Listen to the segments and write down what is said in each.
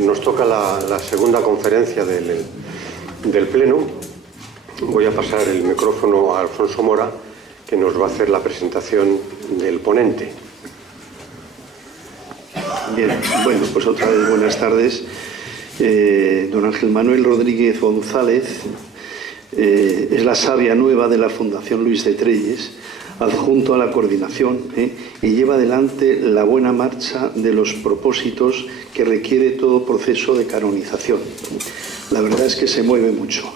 nos toca la segunda conferencia del Pleno. Voy a pasar el micrófono a Alfonso Mora, que nos va a hacer la presentación del ponente. Bien, bueno, pues otra vez buenas tardes. Don Ángel Manuel Rodríguez González es la savia nueva de la Fundación Luis de Trelles, adjunto a la coordinación, y lleva adelante la buena marcha de los propósitos que requiere todo proceso de canonización. La verdad es que se mueve mucho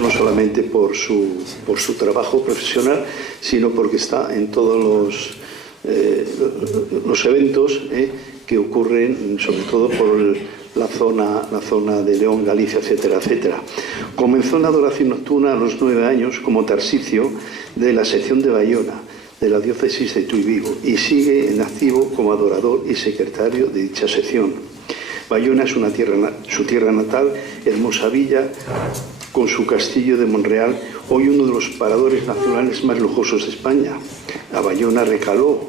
no solamente por su trabajo profesional, sino porque está en todos los eventos que ocurren, sobre todo por la zona de León, Galicia, etcétera, etcétera. Comenzó en la adoración nocturna a los 9 años como Tarsicio de la sección de Bayona, de la diócesis de Tuy Vigo, y sigue en activo como adorador y secretario de dicha sección. Bayona es su tierra natal, hermosa villa, con su castillo de Monreal, hoy uno de los paradores nacionales más lujosos de España. A Bayona recaló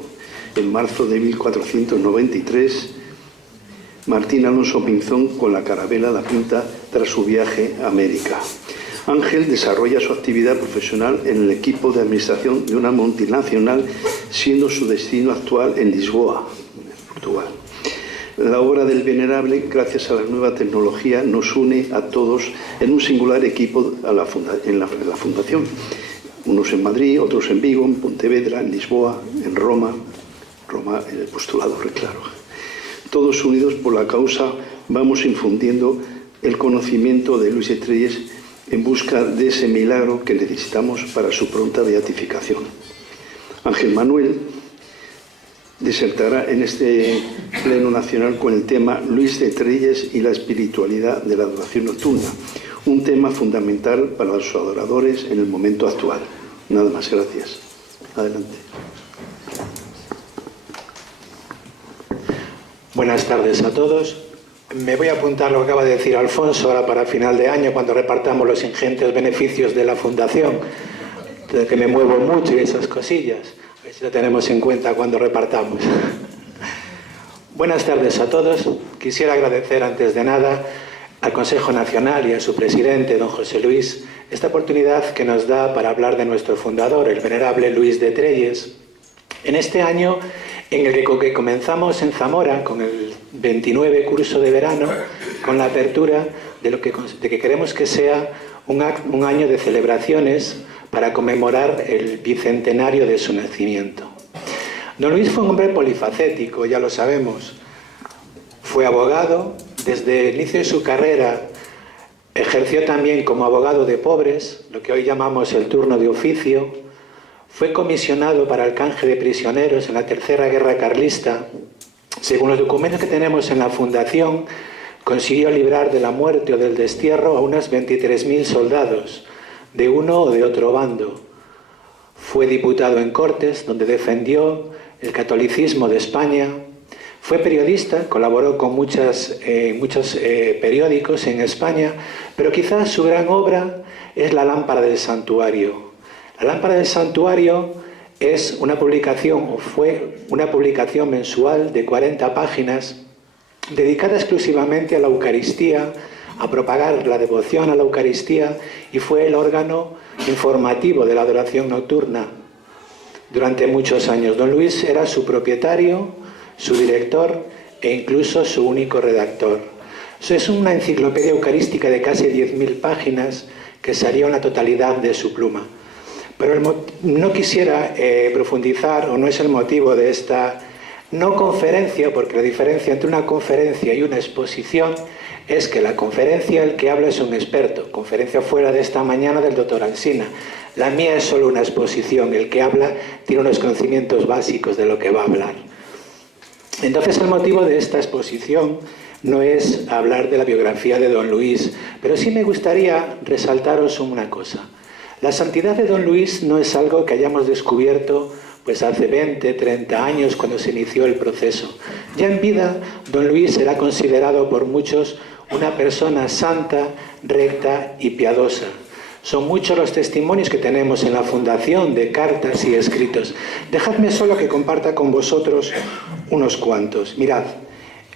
en marzo de 1493 Martín Alonso Pinzón con la carabela La Pinta tras su viaje a América. Ángel desarrolla su actividad profesional en el equipo de administración de una multinacional, siendo su destino actual en Lisboa, Portugal. La obra del Venerable, gracias a la nueva tecnología, nos une a todos en un singular equipo en la Fundación. Unos en Madrid, otros en Vigo, en Pontevedra, en Lisboa, en Roma en el postulado, claro. Todos unidos por la causa, vamos infundiendo el conocimiento de Luis de Trelles en busca de ese milagro que necesitamos para su pronta beatificación. Ángel Manuel disertará en este Pleno Nacional con el tema Luis de Trelles y la espiritualidad de la adoración nocturna, un tema fundamental para los adoradores en el momento actual. Nada más, gracias. Adelante. Buenas tardes a todos. Me voy a apuntar lo que acaba de decir Alfonso ahora para final de año, cuando repartamos los ingentes beneficios de la Fundación, de que me muevo mucho y esas cosillas. A ver si lo tenemos en cuenta cuando repartamos. Buenas tardes a todos. Quisiera agradecer antes de nada al Consejo Nacional y a su presidente, don José Luis, esta oportunidad que nos da para hablar de nuestro fundador, el venerable Luis de Trelles, en este año en el que comenzamos en Zamora con el 29 curso de verano, con la apertura de que queremos que sea un año de celebraciones para conmemorar el bicentenario de su nacimiento. Don Luis fue un hombre polifacético, ya lo sabemos. Fue abogado, desde el inicio de su carrera ejerció también como abogado de pobres, lo que hoy llamamos el turno de oficio. Fue comisionado para el canje de prisioneros en la Tercera Guerra Carlista. Según los documentos que tenemos en la Fundación, consiguió librar de la muerte o del destierro a unos 23.000 soldados, de uno o de otro bando. Fue diputado en Cortes, donde defendió el catolicismo de España. Fue periodista, colaboró con muchos periódicos en España, pero quizás su gran obra es La Lámpara del Santuario. La Lámpara del Santuario es una publicación, o fue una publicación mensual de 40 páginas, dedicada exclusivamente a la Eucaristía, a propagar la devoción a la Eucaristía, y fue el órgano informativo de la adoración nocturna durante muchos años. Don Luis era su propietario, su director e incluso su único redactor. Eso es una enciclopedia eucarística de casi 10.000 páginas que salió en la totalidad de su pluma. Pero no quisiera profundizar, o no es el motivo de esta no conferencia, porque la diferencia entre una conferencia y una exposición es que la conferencia, el que habla es un experto. Conferencia fuera de esta mañana del doctor Alsina. La mía es solo una exposición. El que habla tiene unos conocimientos básicos de lo que va a hablar. Entonces el motivo de esta exposición no es hablar de la biografía de don Luis, pero sí me gustaría resaltaros una cosa. La santidad de don Luis no es algo que hayamos descubierto pues hace 20, 30 años cuando se inició el proceso. Ya en vida, don Luis era considerado por muchos una persona santa, recta y piadosa. Son muchos los testimonios que tenemos en la Fundación de cartas y escritos. Dejadme solo que comparta con vosotros unos cuantos. Mirad,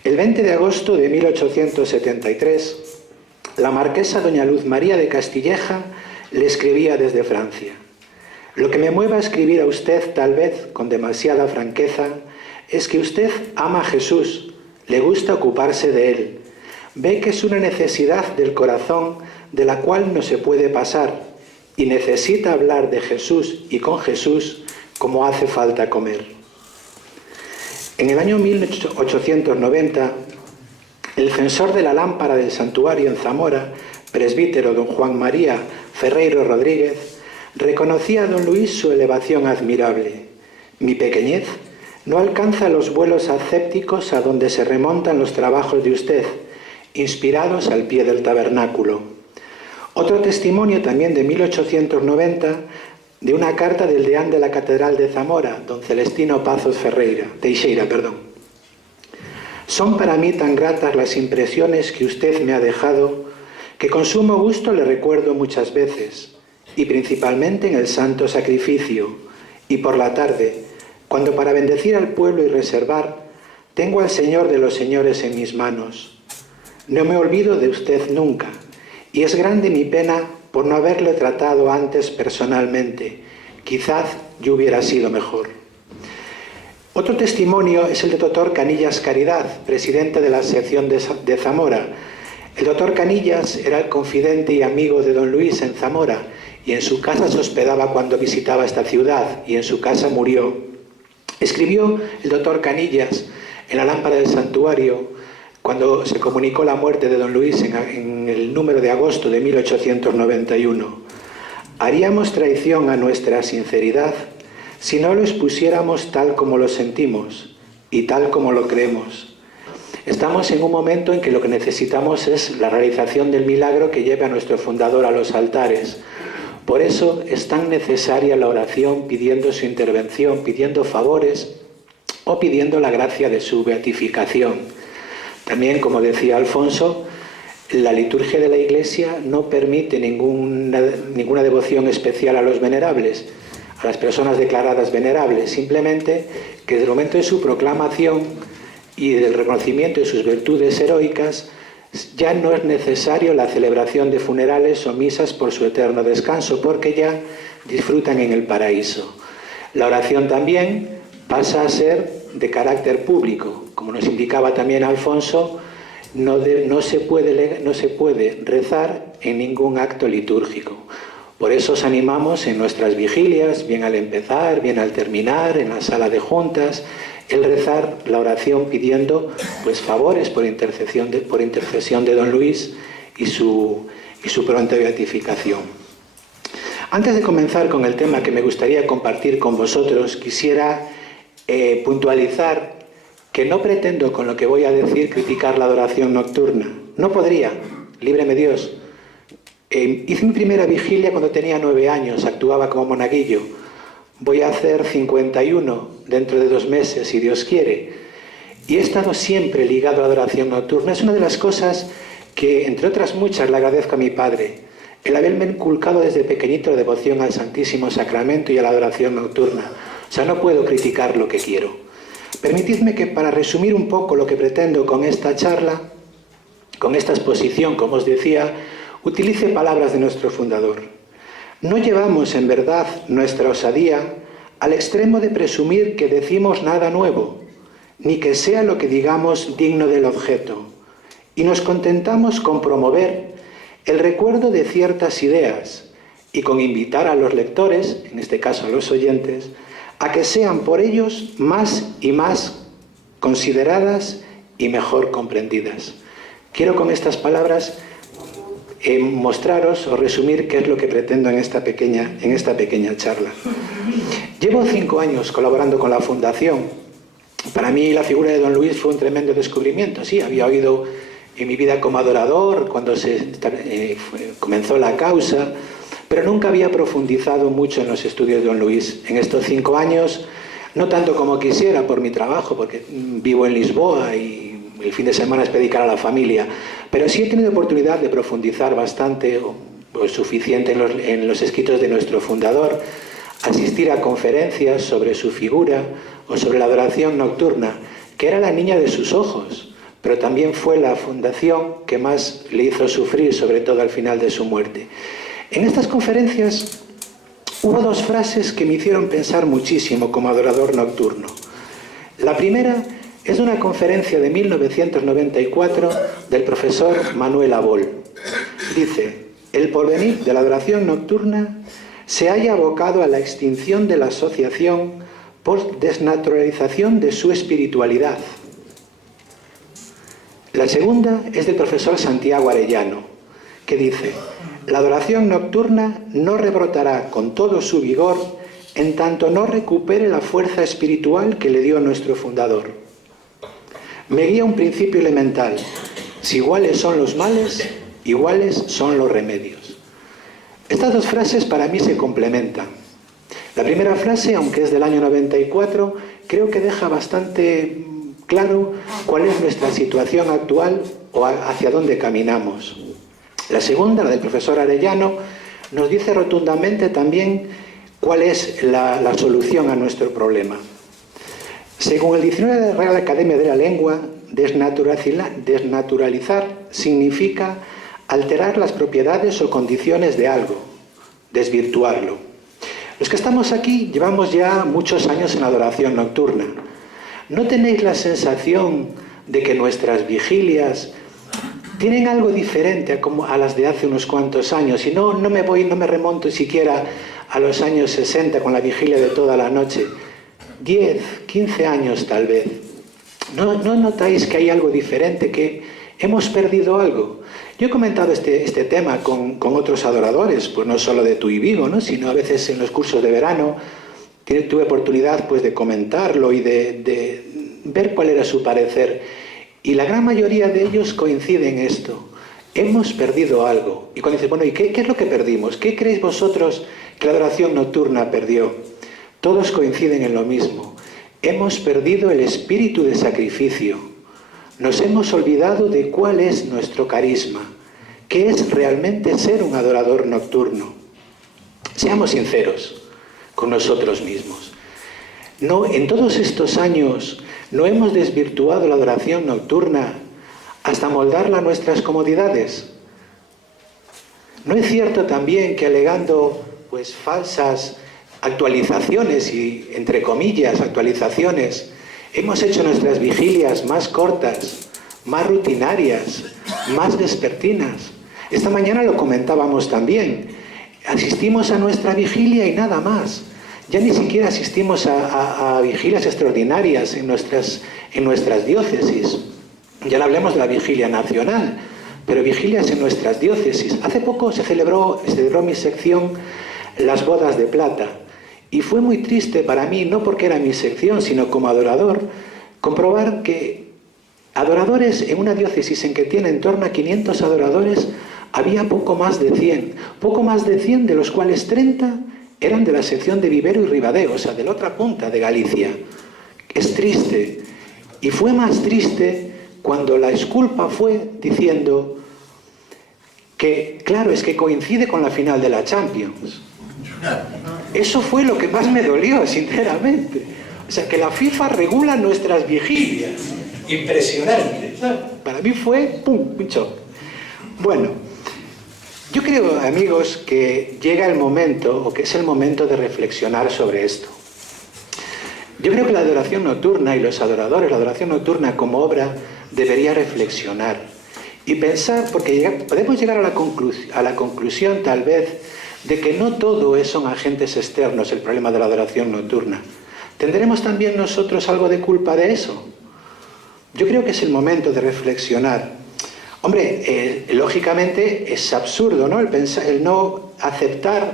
El 20 de agosto de 1873, la marquesa doña Luz María de Castilleja le escribía desde Francia: lo que me mueve a escribir a usted, tal vez con demasiada franqueza, es que usted ama a Jesús, le gusta ocuparse de él, ve que es una necesidad del corazón de la cual no se puede pasar y necesita hablar de Jesús y con Jesús como hace falta comer. En el año 1890, el censor de la lámpara del santuario en Zamora, presbítero don Juan María Ferreiro Rodríguez, reconocía a don Luis su elevación admirable. Mi pequeñez no alcanza los vuelos ascépticos a donde se remontan los trabajos de usted, inspirados al pie del tabernáculo. Otro testimonio también de 1890, de una carta del deán de la Catedral de Zamora, don Celestino Pazos Teixeira. Son para mí tan gratas las impresiones que usted me ha dejado, que con sumo gusto le recuerdo muchas veces, y principalmente en el santo sacrificio, y por la tarde, cuando para bendecir al pueblo y reservar, tengo al Señor de los señores en mis manos. No me olvido de usted nunca, y es grande mi pena por no haberle tratado antes personalmente. Quizás yo hubiera sido mejor. Otro testimonio es el del doctor Canillas Caridad, presidente de la sección de Zamora. El doctor Canillas era el confidente y amigo de don Luis en Zamora, y en su casa se hospedaba cuando visitaba esta ciudad, y en su casa murió. Escribió el doctor Canillas en la lámpara del santuario, cuando se comunicó la muerte de don Luis en el número de agosto de 1891. Haríamos traición a nuestra sinceridad si no lo expusiéramos tal como lo sentimos y tal como lo creemos. Estamos en un momento en que lo que necesitamos es la realización del milagro que lleve a nuestro fundador a los altares. Por eso es tan necesaria la oración pidiendo su intervención, pidiendo favores o pidiendo la gracia de su beatificación. También, como decía Alfonso, la liturgia de la Iglesia no permite ninguna devoción especial a los venerables, a las personas declaradas venerables, simplemente que desde el momento de su proclamación y del reconocimiento de sus virtudes heroicas, ya no es necesario la celebración de funerales o misas por su eterno descanso, porque ya disfrutan en el paraíso. La oración también pasa a ser de carácter público. Como nos indicaba también Alfonso, no se puede rezar en ningún acto litúrgico. Por eso os animamos en nuestras vigilias, bien al empezar, bien al terminar, en la sala de juntas, el rezar la oración pidiendo pues favores por intercesión de don Luis y su pronta beatificación. Antes de comenzar con el tema que me gustaría compartir con vosotros, quisiera puntualizar que no pretendo con lo que voy a decir criticar la adoración nocturna. No podría, líbreme Dios. Hice mi primera vigilia cuando tenía 9 años, actuaba como monaguillo. Voy a hacer 51 dentro de 2 meses, si Dios quiere. Y he estado siempre ligado a la adoración nocturna. Es una de las cosas que, entre otras muchas, le agradezco a mi padre. El haberme inculcado desde pequeñito la devoción al Santísimo Sacramento y a la adoración nocturna. O sea, no puedo criticar lo que quiero. Permitidme que, para resumir un poco lo que pretendo con esta charla, con esta exposición, como os decía, utilice palabras de nuestro fundador. No llevamos, en verdad, nuestra osadía al extremo de presumir que decimos nada nuevo, ni que sea lo que digamos digno del objeto, y nos contentamos con promover el recuerdo de ciertas ideas y con invitar a los lectores, en este caso a los oyentes, a que sean por ellos más y más consideradas y mejor comprendidas. Quiero con estas palabras mostraros o resumir qué es lo que pretendo en esta pequeña charla. Llevo 5 años colaborando con la Fundación. Para mí la figura de don Luis fue un tremendo descubrimiento. Sí, había oído en mi vida como adorador cuando comenzó la causa, pero nunca había profundizado mucho en los estudios de don Luis. En estos 5 años, no tanto como quisiera por mi trabajo, porque vivo en Lisboa y el fin de semana es dedicar a la familia, pero sí he tenido oportunidad de profundizar bastante o suficiente en los escritos de nuestro fundador, asistir a conferencias sobre su figura o sobre la adoración nocturna, que era la niña de sus ojos, pero también fue la fundación que más le hizo sufrir, sobre todo al final de su muerte. En estas conferencias hubo dos frases que me hicieron pensar muchísimo como adorador nocturno. La primera es de una conferencia de 1994 del profesor Manuel Abol. Dice: el porvenir de la adoración nocturna se halla abocado a la extinción de la asociación por desnaturalización de su espiritualidad. La segunda es del profesor Santiago Arellano, que dice: la adoración nocturna no rebrotará con todo su vigor en tanto no recupere la fuerza espiritual que le dio nuestro fundador. Me guía un principio elemental: si iguales son los males, iguales son los remedios. Estas dos frases para mí se complementan. La primera frase, aunque es del año 94, creo que deja bastante claro cuál es nuestra situación actual o hacia dónde caminamos. La segunda, la del profesor Arellano, nos dice rotundamente también cuál es la solución a nuestro problema. Según el diccionario de la Real Academia de la Lengua, desnaturalizar significa alterar las propiedades o condiciones de algo, desvirtuarlo. Los que estamos aquí llevamos ya muchos años en adoración nocturna. ¿No tenéis la sensación de que nuestras vigilias tienen algo diferente a las de hace unos cuantos años? Y no me remonto siquiera a los años 60 con la vigilia de toda la noche. 10, 15 años tal vez. ¿No notáis que hay algo diferente, que hemos perdido algo? Yo he comentado este tema con otros adoradores, pues no solo de Tui Vigo, ¿no?, sino a veces en los cursos de verano. Tuve oportunidad pues de comentarlo y de ver cuál era su parecer. Y la gran mayoría de ellos coinciden en esto. Hemos perdido algo. Y cuando dicen, bueno, ¿y qué es lo que perdimos? ¿Qué creéis vosotros que la adoración nocturna perdió? Todos coinciden en lo mismo. Hemos perdido el espíritu de sacrificio. Nos hemos olvidado de cuál es nuestro carisma. ¿Qué es realmente ser un adorador nocturno? Seamos sinceros con nosotros mismos. No, en todos estos años no hemos desvirtuado la adoración nocturna hasta moldarla a nuestras comodidades. ¿No es cierto también que alegando pues falsas actualizaciones y, entre comillas, actualizaciones, hemos hecho nuestras vigilias más cortas, más rutinarias, más vespertinas? Esta mañana lo comentábamos también. Asistimos a nuestra vigilia y nada más. Ya ni siquiera asistimos a vigilias extraordinarias en nuestras diócesis. Ya no hablemos de la vigilia nacional, pero vigilias en nuestras diócesis. Hace poco se celebró mi sección Las Bodas de Plata. Y fue muy triste para mí, no porque era mi sección, sino como adorador, comprobar que adoradores en una diócesis en que tiene en torno a 500 adoradores, había poco más de 100. Poco más de 100, de los cuales 30 eran de la sección de Vivero y Ribadeo, o sea, de la otra punta de Galicia. Es triste. Y fue más triste cuando la exculpa fue diciendo que, claro, es que coincide con la final de la Champions. Eso fue lo que más me dolió, sinceramente. O sea, que la FIFA regula nuestras vigilias. Impresionante. Para mí fue, un shock. Bueno, yo creo, amigos, que llega el momento, o que es el momento de reflexionar sobre esto. Yo creo que la adoración nocturna y los adoradores, la adoración nocturna como obra, debería reflexionar y pensar, porque podemos llegar a la conclusión tal vez de que no todo son agentes externos el problema de la adoración nocturna. ¿Tendremos también nosotros algo de culpa de eso? Yo creo que es el momento de reflexionar. Hombre, lógicamente es absurdo, ¿no?, el no aceptar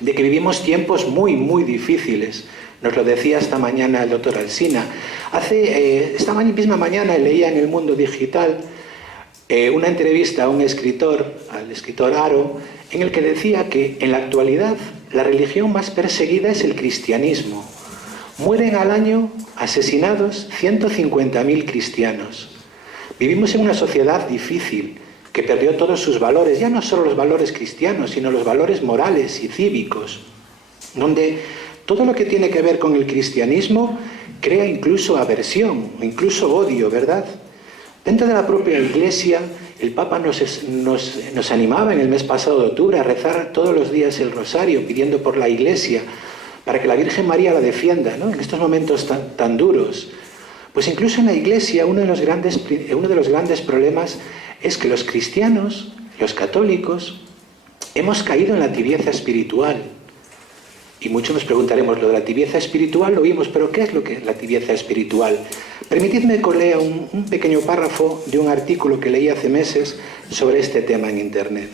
de que vivimos tiempos muy, muy difíciles. Nos lo decía esta mañana el doctor Alsina. Esta misma mañana leía en El Mundo Digital una entrevista a un escritor, al escritor Aro, en el que decía que en la actualidad la religión más perseguida es el cristianismo. Mueren al año asesinados 150.000 cristianos. Vivimos en una sociedad difícil que perdió todos sus valores, ya no solo los valores cristianos, sino los valores morales y cívicos, donde todo lo que tiene que ver con el cristianismo crea incluso aversión, incluso odio, ¿verdad? Dentro de la propia Iglesia, el Papa nos animaba en el mes pasado de octubre a rezar todos los días el rosario, pidiendo por la Iglesia, para que la Virgen María la defienda, ¿no?, en estos momentos tan duros. Pues incluso en la Iglesia uno de los grandes problemas es que los cristianos, los católicos, hemos caído en la tibieza espiritual. Y muchos nos preguntaremos, lo de la tibieza espiritual lo oímos, pero ¿qué es lo que es la tibieza espiritual? Permitidme que lea un pequeño párrafo de un artículo que leí hace meses sobre este tema en Internet.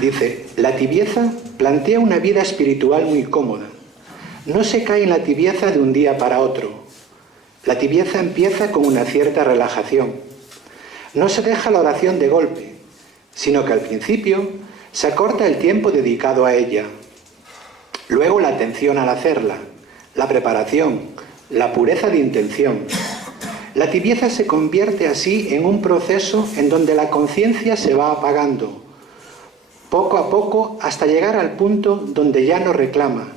Dice: la tibieza plantea una vida espiritual muy cómoda. No se cae en la tibieza de un día para otro. La tibieza empieza con una cierta relajación. No se deja la oración de golpe, sino que al principio se acorta el tiempo dedicado a ella. Luego la atención al hacerla, la preparación, la pureza de intención. La tibieza se convierte así en un proceso en donde la conciencia se va apagando, poco a poco, hasta llegar al punto donde ya no reclama,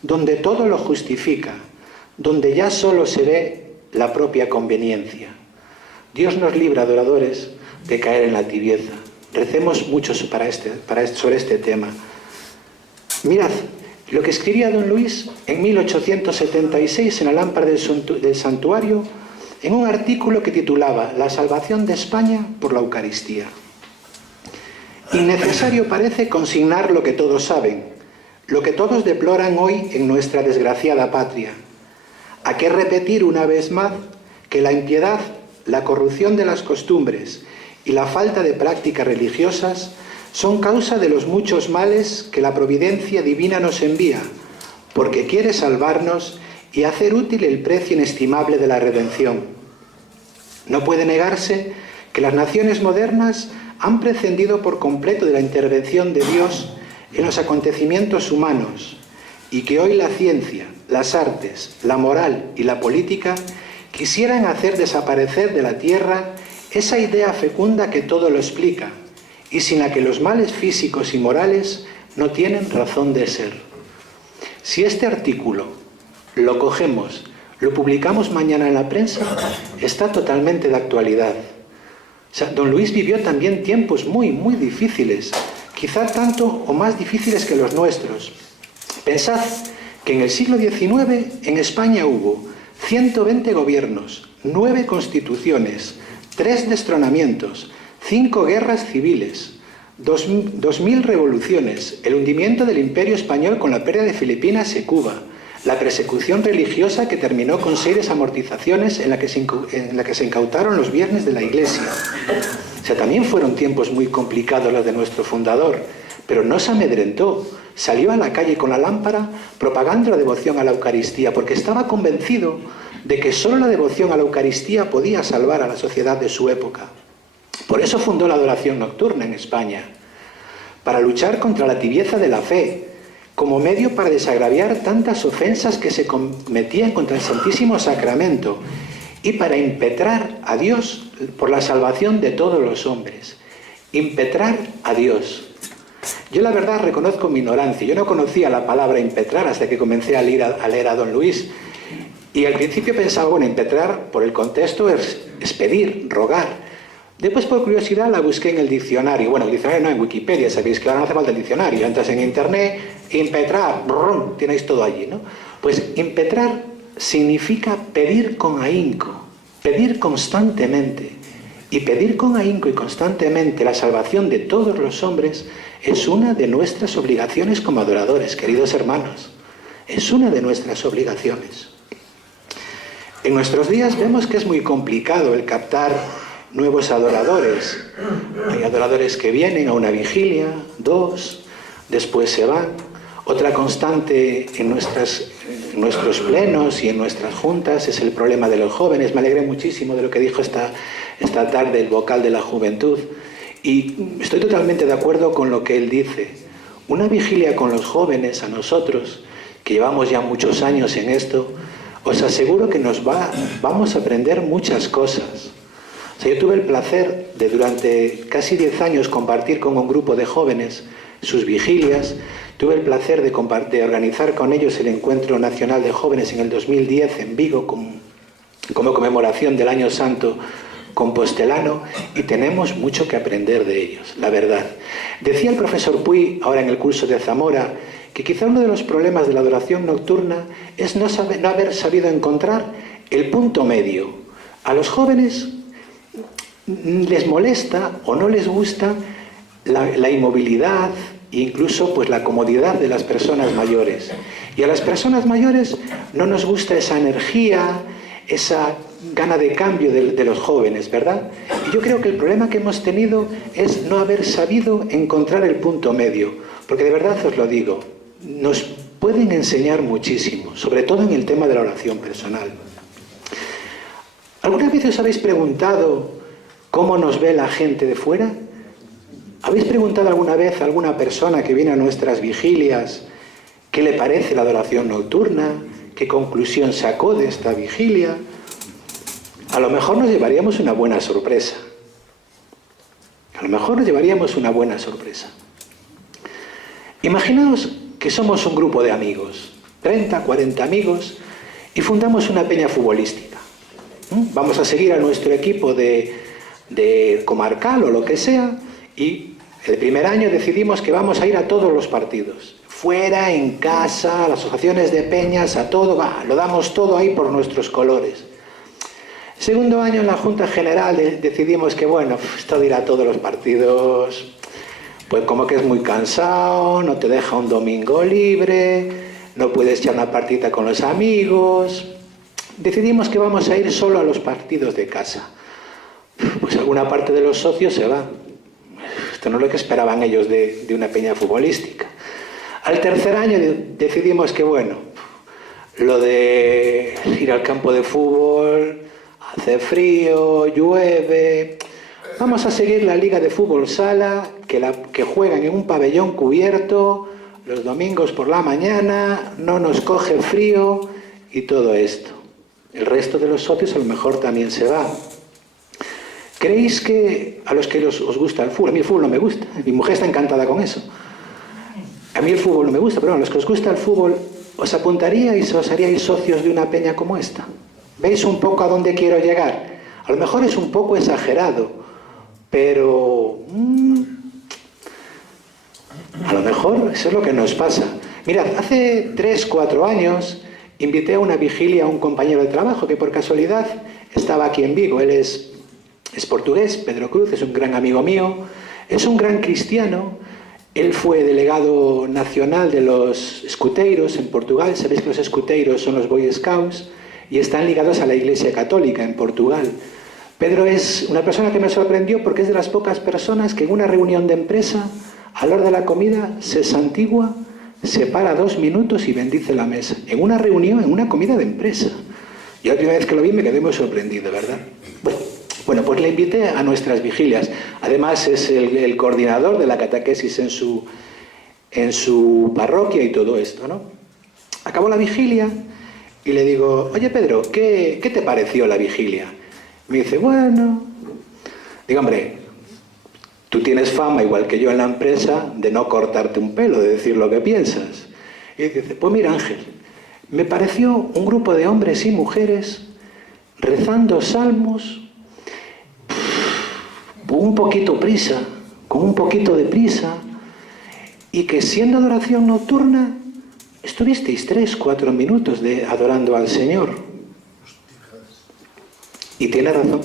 donde todo lo justifica, donde ya solo se ve la propia conveniencia. Dios nos libra, adoradores, de caer en la tibieza. Recemos mucho sobre este tema. Mirad lo que escribía don Luis en 1876 en la lámpara del santuario, en un artículo que titulaba La salvación de España por la Eucaristía. Innecesario parece consignar lo que todos saben, lo que todos deploran hoy en nuestra desgraciada patria. ¿A qué repetir una vez más que la impiedad, la corrupción de las costumbres y la falta de prácticas religiosas son causa de los muchos males que la providencia divina nos envía, porque quiere salvarnos y hacer útil el precio inestimable de la redención? No puede negarse que las naciones modernas han prescindido por completo de la intervención de Dios en los acontecimientos humanos, y que hoy la ciencia, las artes, la moral y la política quisieran hacer desaparecer de la tierra esa idea fecunda que todo lo explica, y sin la que los males físicos y morales no tienen razón de ser. Si este artículo lo cogemos, lo publicamos mañana en la prensa, está totalmente de actualidad. O sea, don Luis vivió también tiempos muy, muy difíciles, quizá tanto o más difíciles que los nuestros. Pensad que en el siglo XIX en España hubo 120 gobiernos, 9 constituciones, 3 destronamientos, 5 guerras civiles, 2000 revoluciones, el hundimiento del Imperio Español con la pérdida de Filipinas y Cuba, la persecución religiosa que terminó con 6 desamortizaciones en la que se incautaron los bienes de la Iglesia. O sea, también fueron tiempos muy complicados los de nuestro fundador, pero no se amedrentó. Salió a la calle con la lámpara propagando la devoción a la Eucaristía, porque estaba convencido de que solo la devoción a la Eucaristía podía salvar a la sociedad de su época. Por eso fundó la adoración nocturna en España, para luchar contra la tibieza de la fe, como medio para desagraviar tantas ofensas que se cometían contra el Santísimo Sacramento y para impetrar a Dios por la salvación de todos los hombres. Impetrar a Dios. Yo la verdad reconozco mi ignorancia. Yo no conocía la palabra impetrar hasta que comencé a leer a don Luis. Y al principio pensaba, bueno, impetrar por el contexto es pedir, rogar. Después, por curiosidad, la busqué en el diccionario. Bueno, el diccionario no, en Wikipedia, sabéis que ahora no hace falta el diccionario. Entras en internet, impetrar, brum, tenéis todo allí, ¿no? Pues impetrar significa pedir con ahínco, pedir constantemente. Y pedir con ahínco y constantemente la salvación de todos los hombres es una de nuestras obligaciones como adoradores, queridos hermanos. Es una de nuestras obligaciones. En nuestros días vemos que es muy complicado el captar nuevos adoradores. Hay adoradores que vienen a una vigilia, 2, después se van. Otra constante en nuestros plenos y en nuestras juntas es el problema de los jóvenes. Me alegré muchísimo de lo que dijo esta tarde el vocal de la juventud. Y estoy totalmente de acuerdo con lo que él dice. Una vigilia con los jóvenes, a nosotros, que llevamos ya muchos años en esto, os aseguro que vamos a aprender muchas cosas. O sea, yo tuve el placer de durante casi 10 años compartir con un grupo de jóvenes sus vigilias. Tuve el placer de organizar con ellos el Encuentro Nacional de Jóvenes en el 2010 en Vigo como conmemoración del Año Santo compostelano, y tenemos mucho que aprender de ellos, la verdad. Decía el profesor Puy, ahora en el curso de Zamora, que quizá uno de los problemas de la adoración nocturna es no haber sabido encontrar el punto medio. A los jóvenes les molesta o no les gusta la inmovilidad e incluso pues, la comodidad de las personas mayores. Y a las personas mayores no nos gusta esa energía, esa gana de cambio de los jóvenes, ¿verdad? Y yo creo que el problema que hemos tenido es no haber sabido encontrar el punto medio, porque de verdad os lo digo, nos pueden enseñar muchísimo, sobre todo en el tema de la oración personal. ¿Alguna vez os habéis preguntado cómo nos ve la gente de fuera? ¿Habéis preguntado alguna vez a alguna persona que viene a nuestras vigilias qué le parece la adoración nocturna? ¿Qué conclusión sacó de esta vigilia? A lo mejor nos llevaríamos una buena sorpresa. A lo mejor nos llevaríamos una buena sorpresa. Imaginaos que somos un grupo de amigos, 30, 40 amigos, y fundamos una peña futbolística. Vamos a seguir a nuestro equipo de comarcal o lo que sea, y el primer año decidimos que vamos a ir a todos los partidos. Fuera, en casa, a las asociaciones de peñas, a todo, lo damos todo ahí por nuestros colores. Segundo año en la Junta General decidimos que, bueno, esto de ir a todos los partidos, pues como que es muy cansado, no te deja un domingo libre, no puedes echar una partida con los amigos. Decidimos que vamos a ir solo a los partidos de casa. Pues alguna parte de los socios se va. Esto no es lo que esperaban ellos de una peña futbolística. Al tercer año decidimos que, bueno, lo de ir al campo de fútbol, hace frío, llueve, vamos a seguir la liga de fútbol sala, que juegan en un pabellón cubierto, los domingos por la mañana, no nos coge frío y todo esto. El resto de los socios a lo mejor también se va. ¿Creéis que a los que os gusta el fútbol? A mí el fútbol no me gusta, mi mujer está encantada con eso. A mí el fútbol no me gusta, pero a los que os gusta el fútbol, ¿os apuntaríais o os haríais socios de una peña como esta? ¿Veis un poco a dónde quiero llegar? A lo mejor es un poco exagerado, pero a lo mejor eso es lo que nos pasa. Mirad, hace 3, 4 años invité a una vigilia a un compañero de trabajo que por casualidad estaba aquí en Vigo. Él es portugués, Pedro Cruz, es un gran amigo mío, es un gran cristiano. Él fue delegado nacional de los escuteiros en Portugal. Sabéis que los escuteiros son los Boy Scouts y están ligados a la Iglesia Católica en Portugal. Pedro es una persona que me sorprendió porque es de las pocas personas que en una reunión de empresa, a la hora de la comida, se santigua, se para 2 minutos y bendice la mesa. En una reunión, en una comida de empresa. Yo la primera vez que lo vi me quedé muy sorprendido, ¿verdad? Bueno, pues le invité a nuestras vigilias. Además es el coordinador de la catequesis en su parroquia y todo esto, ¿no? Acabó la vigilia y le digo, oye Pedro, ¿qué te pareció la vigilia? Me dice, bueno... Digo, hombre, tú tienes fama, igual que yo en la empresa, de no cortarte un pelo, de decir lo que piensas. Y dice, pues mira Ángel, me pareció un grupo de hombres y mujeres rezando salmos, con un poquito de prisa, y que siendo adoración nocturna, estuvisteis 3, 4 minutos adorando al Señor. Y tiene razón.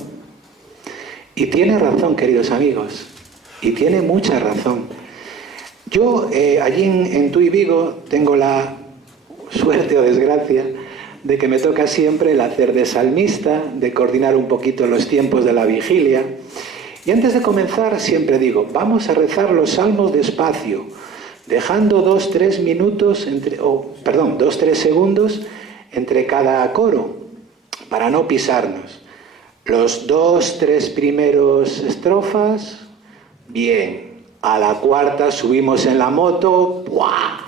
Y tiene razón, queridos amigos. Y tiene mucha razón. Yo, allí en Tui Vigo, tengo la suerte o desgracia de que me toca siempre el hacer de salmista, de coordinar un poquito los tiempos de la vigilia. Y antes de comenzar siempre digo, vamos a rezar los salmos despacio, dejando 2-3 minutos, 2-3 segundos entre cada coro, para no pisarnos. Los 2-3 primeros estrofas, bien. A la cuarta subimos en la moto, ¡buah!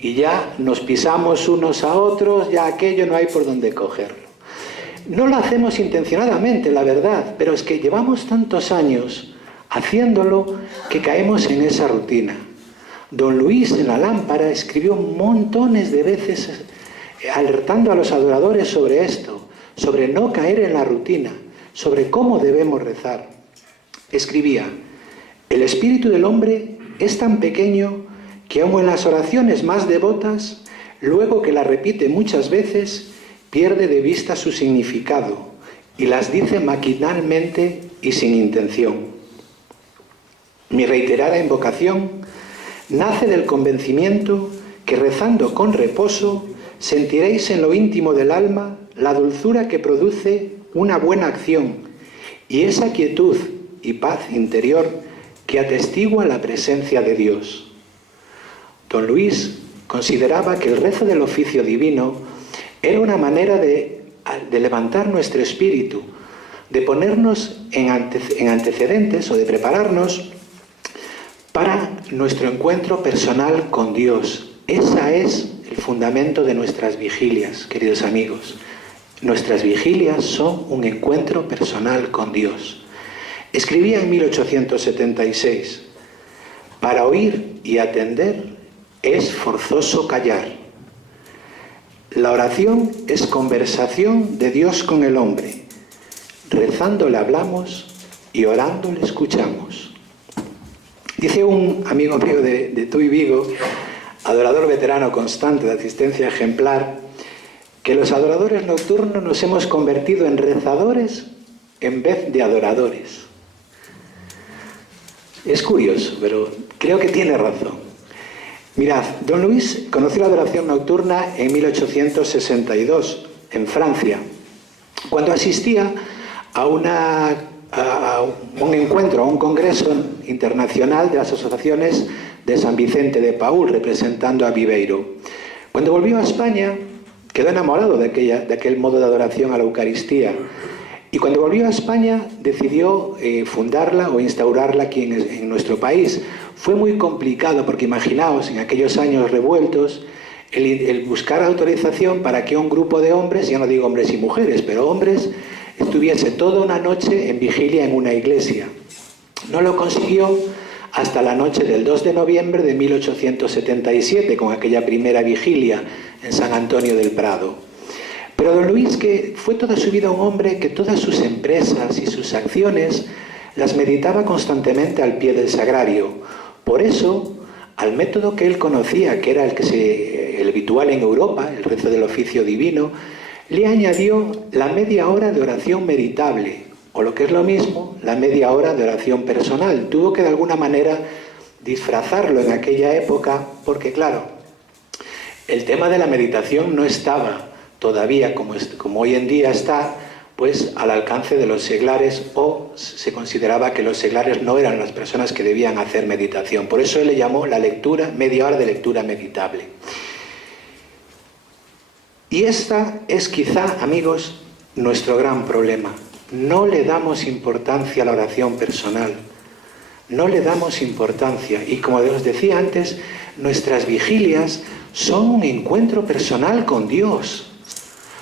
Y ya nos pisamos unos a otros, ya aquello no hay por dónde cogerlo. No lo hacemos intencionadamente, la verdad, pero es que llevamos tantos años haciéndolo que caemos en esa rutina. Don Luis en la Lámpara escribió montones de veces alertando a los adoradores sobre esto, sobre no caer en la rutina, sobre cómo debemos rezar. Escribía: el espíritu del hombre es tan pequeño que aun en las oraciones más devotas, luego que las repite muchas veces, pierde de vista su significado y las dice maquinalmente y sin intención. Mi reiterada invocación nace del convencimiento que rezando con reposo sentiréis en lo íntimo del alma la dulzura que produce una buena acción y esa quietud y paz interior que atestigua la presencia de Dios. Don Luis consideraba que el rezo del oficio divino era una manera de levantar nuestro espíritu, de ponernos en antecedentes o de prepararnos para nuestro encuentro personal con Dios. Ese es el fundamento de nuestras vigilias, queridos amigos. Nuestras vigilias son un encuentro personal con Dios. Escribía en 1876: para oír y atender es forzoso callar. La oración es conversación de Dios con el hombre. Rezando le hablamos y orando le escuchamos. Dice un amigo mío de Tuy Vigo, adorador veterano constante de asistencia ejemplar, que los adoradores nocturnos nos hemos convertido en rezadores en vez de adoradores. Es curioso, pero creo que tiene razón. Mirad, don Luis conoció la adoración nocturna en 1862, en Francia, cuando asistía a un encuentro, a un congreso internacional de las asociaciones de San Vicente de Paúl, representando a Viveiro. Cuando volvió a España, quedó enamorado de aquel modo de adoración a la Eucaristía. Y cuando volvió a España, decidió fundarla o instaurarla aquí en nuestro país. Fue muy complicado porque, imaginaos, en aquellos años revueltos, el buscar autorización para que un grupo de hombres, ya no digo hombres y mujeres, pero hombres, estuviese toda una noche en vigilia en una iglesia. No lo consiguió hasta la noche del 2 de noviembre de 1877, con aquella primera vigilia en San Antonio del Prado. Pero don Luis, que fue toda su vida un hombre que todas sus empresas y sus acciones las meditaba constantemente al pie del sagrario. Por eso, al método que él conocía, que era el habitual en Europa, el rezo del oficio divino, le añadió la media hora de oración meditable, o lo que es lo mismo, la media hora de oración personal. Tuvo que de alguna manera disfrazarlo en aquella época, porque claro, el tema de la meditación no estaba todavía como hoy en día está, pues al alcance de los seglares, o se consideraba que los seglares no eran las personas que debían hacer meditación. Por eso él le llamó la lectura, media hora de lectura meditable. Y esta es quizá, amigos, nuestro gran problema. No le damos importancia a la oración personal. No le damos importancia. Y como os decía antes, nuestras vigilias son un encuentro personal con Dios.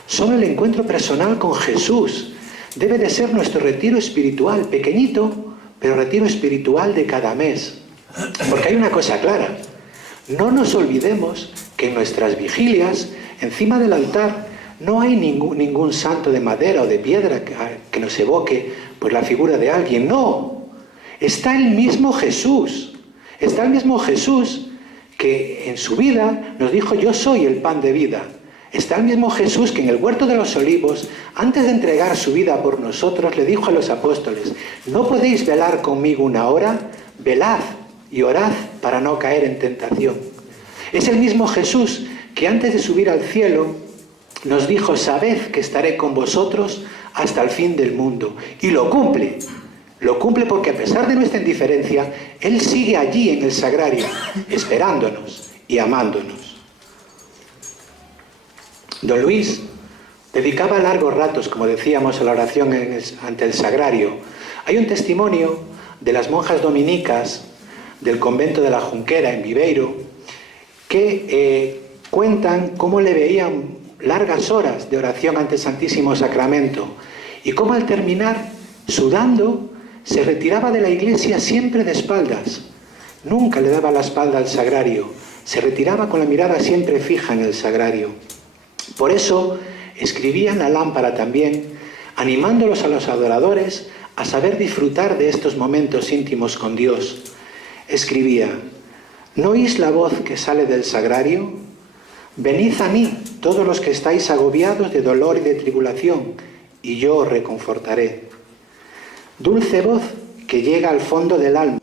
Son el encuentro personal con Jesús. Debe de ser nuestro retiro espiritual, pequeñito, pero retiro espiritual de cada mes. Porque hay una cosa clara. No nos olvidemos que en nuestras vigilias, encima del altar, no hay ningún santo de madera o de piedra que nos evoque pues, la figura de alguien. No, está el mismo Jesús. Está el mismo Jesús que en su vida nos dijo: yo soy el pan de vida. Está el mismo Jesús que en el huerto de los olivos, antes de entregar su vida por nosotros, le dijo a los apóstoles: ¿no podéis velar conmigo una hora? Velad y orad para no caer en tentación. Es el mismo Jesús que antes de subir al cielo nos dijo: sabed que estaré con vosotros hasta el fin del mundo. Y lo cumple. Lo cumple porque a pesar de nuestra indiferencia, Él sigue allí en el sagrario, esperándonos y amándonos. Don Luis dedicaba largos ratos, como decíamos, a la oración ante el sagrario. Hay un testimonio de las monjas dominicas del convento de la Junquera, en Viveiro, que cuentan cómo le veían largas horas de oración ante el Santísimo Sacramento y cómo al terminar, sudando, se retiraba de la iglesia siempre de espaldas. Nunca le daba la espalda al sagrario, se retiraba con la mirada siempre fija en el sagrario. Por eso escribía en la lámpara también: animándolos a los adoradores a saber disfrutar de estos momentos íntimos con Dios. Escribía: ¿no oís la voz que sale del sagrario? Venid a mí, todos los que estáis agobiados de dolor y de tribulación, y yo os reconfortaré. Dulce voz que llega al fondo del alma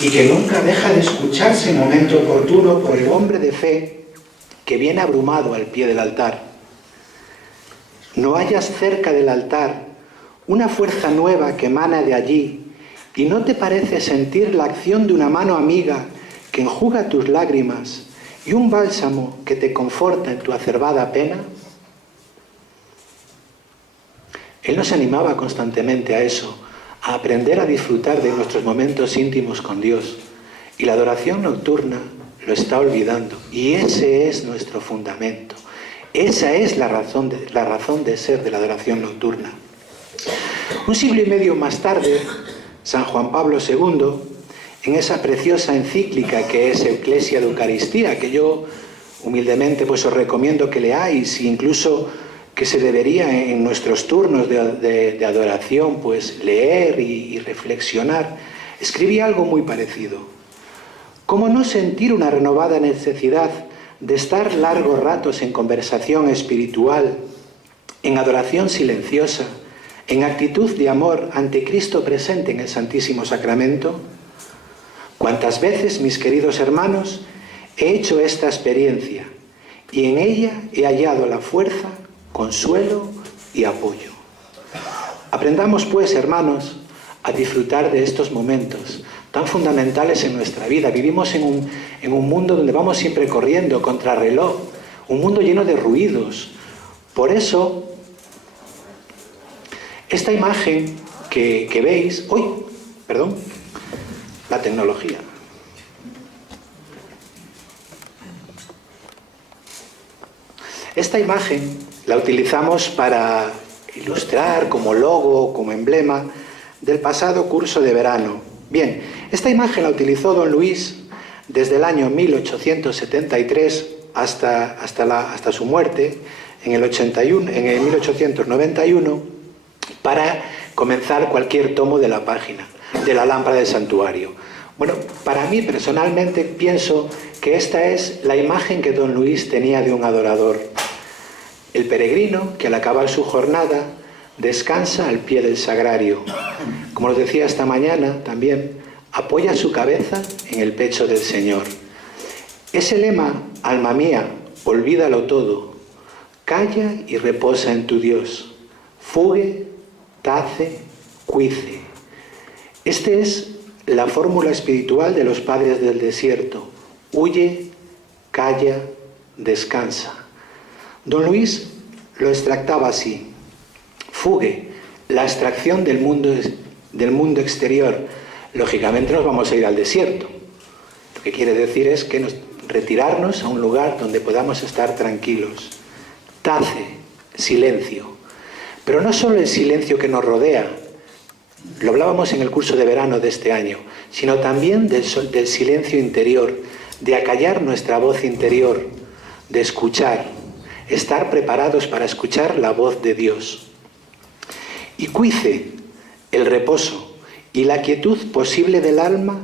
y que nunca deja de escucharse en momento oportuno por el hombre de fe que viene abrumado al pie del altar. ¿No hallas cerca del altar una fuerza nueva que emana de allí y no te parece sentir la acción de una mano amiga que enjuga tus lágrimas y un bálsamo que te conforta en tu acerbada pena? Él nos animaba constantemente a eso, a aprender a disfrutar de nuestros momentos íntimos con Dios. Y la adoración nocturna lo está olvidando. Y ese es nuestro fundamento. Esa es la razón de ser de la adoración nocturna. Un siglo y medio más tarde, San Juan Pablo II, en esa preciosa encíclica que es Ecclesia de Eucaristía, que yo humildemente pues os recomiendo que leáis, e incluso que se debería en nuestros turnos de adoración pues leer y reflexionar, escribí algo muy parecido. ¿Cómo no sentir una renovada necesidad de estar largos ratos en conversación espiritual, en adoración silenciosa, en actitud de amor ante Cristo presente en el Santísimo Sacramento? ¿Cuántas veces, mis queridos hermanos, he hecho esta experiencia y en ella he hallado la fuerza, consuelo y apoyo? Aprendamos pues, hermanos, a disfrutar de estos momentos tan fundamentales en nuestra vida. Vivimos en un mundo donde vamos siempre corriendo contra reloj, un mundo lleno de ruidos. Por eso, esta imagen que veis... la tecnología. Esta imagen la utilizamos para ilustrar como logo, como emblema del pasado curso de verano. Bien, esta imagen la utilizó don Luis desde el año 1873 hasta su muerte en el 1891 para comenzar cualquier tomo de la página, de la lámpara del santuario. Bueno, para mí personalmente pienso que esta es la imagen que don Luis tenía de un adorador. El peregrino que al acabar su jornada descansa al pie del sagrario. Como os decía esta mañana también, apoya su cabeza en el pecho del Señor. Ese lema, alma mía, olvídalo todo, calla y reposa en tu Dios, fugue, tace, cuice. Este es la fórmula espiritual de los padres del desierto: huye, calla, descansa. Don Luis lo extractaba así: fugue, la extracción del mundo exterior. Lógicamente nos vamos a ir al desierto. Lo que quiere decir es que retirarnos a un lugar donde podamos estar tranquilos. Tace, silencio. Pero no solo el silencio que nos rodea, lo hablábamos en el curso de verano de este año, sino también del silencio interior, de acallar nuestra voz interior, de escuchar, estar preparados para escuchar la voz de Dios. Y cuice, el reposo y la quietud posible del alma,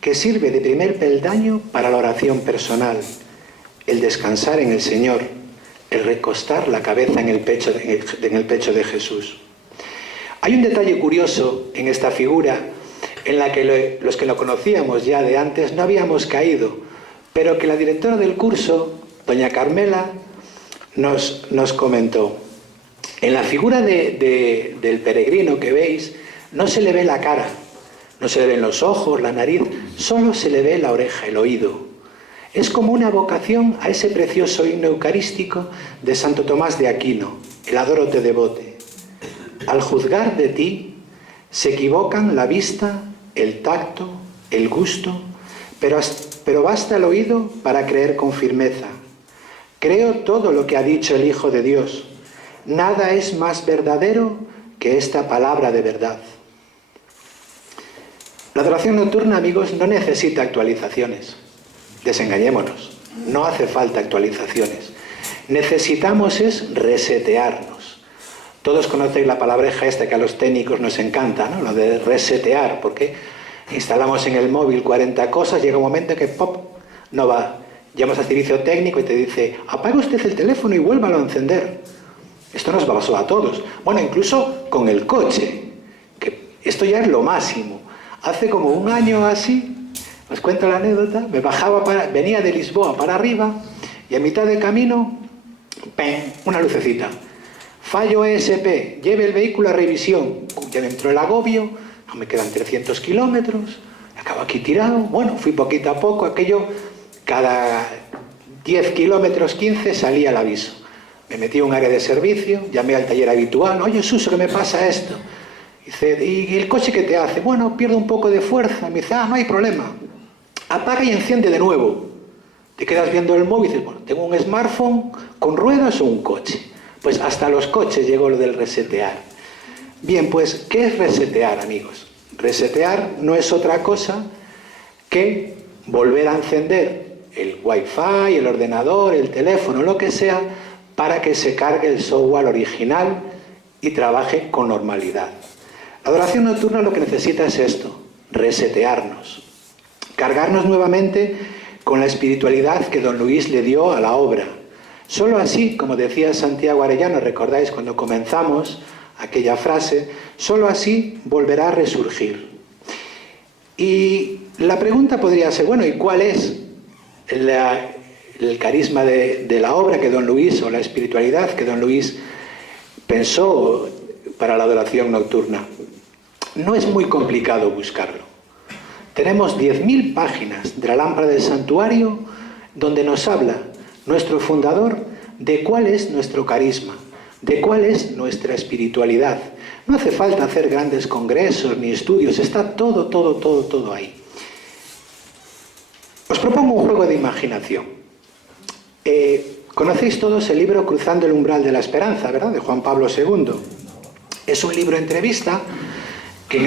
que sirve de primer peldaño para la oración personal, el descansar en el Señor, el recostar la cabeza en el pecho de Jesús. Hay un detalle curioso en esta figura en la que los que lo conocíamos ya de antes no habíamos caído, pero que la directora del curso, doña Carmela, nos comentó. En la figura del peregrino que veis, no se le ve la cara, no se le ven los ojos, la nariz, solo se le ve la oreja, el oído. Es como una vocación a ese precioso himno eucarístico de Santo Tomás de Aquino, el Adoro te devote. Al juzgar de ti, se equivocan la vista, el tacto, el gusto, pero basta el oído para creer con firmeza. Creo todo lo que ha dicho el Hijo de Dios. Nada es más verdadero que esta palabra de verdad. La adoración nocturna, amigos, no necesita actualizaciones. Desengañémonos, no hace falta actualizaciones. Necesitamos es resetearnos. Todos conocéis la palabreja esta que a los técnicos nos encanta, ¿no? Lo de resetear, porque instalamos en el móvil 40 cosas, llega un momento que ¡pop! No va. Llamas al servicio técnico y te dice, apague usted el teléfono y vuélvalo a encender. Esto nos pasó a todos. Bueno, incluso con el coche, que esto ya es lo máximo. Hace como un año así, os cuento la anécdota, venía de Lisboa para arriba y a mitad de camino, ¡pam!, una lucecita. Fallo ESP, lleve el vehículo a revisión. Ya me entró el agobio, no me quedan 300 kilómetros, acabo aquí tirado. Bueno, fui poquito a poco, aquello, cada 10 kilómetros, 15, salía el aviso. Me metí a un área de servicio, llamé al taller habitual, oye, Suso, ¿qué me pasa esto? Dice, ¿y el coche qué te hace? Bueno, pierde un poco de fuerza. Me dice, no hay problema. Apaga y enciende de nuevo. Te quedas viendo el móvil y dices, bueno, ¿tengo un smartphone con ruedas o un coche? Pues hasta los coches llegó lo del resetear. Bien, pues, ¿qué es resetear, amigos? Resetear no es otra cosa que volver a encender el Wi-Fi, el ordenador, el teléfono, lo que sea, para que se cargue el software original y trabaje con normalidad. La adoración nocturna lo que necesita es esto, resetearnos, cargarnos nuevamente con la espiritualidad que don Luis le dio a la obra. Solo así, como decía Santiago Arellano, recordáis cuando comenzamos aquella frase, solo así volverá a resurgir. Y la pregunta podría ser, bueno, ¿y cuál es el carisma de la obra que don Luis, o la espiritualidad que don Luis pensó para la adoración nocturna? No es muy complicado buscarlo. Tenemos 10.000 páginas de la lámpara del santuario donde nos habla nuestro fundador de cuál es nuestro carisma, de cuál es nuestra espiritualidad. No hace falta hacer grandes congresos ni estudios, está todo ahí. Os propongo un juego de imaginación. Conocéis todos el libro Cruzando el umbral de la esperanza, ¿verdad?, de Juan Pablo II. Es un libro entrevista que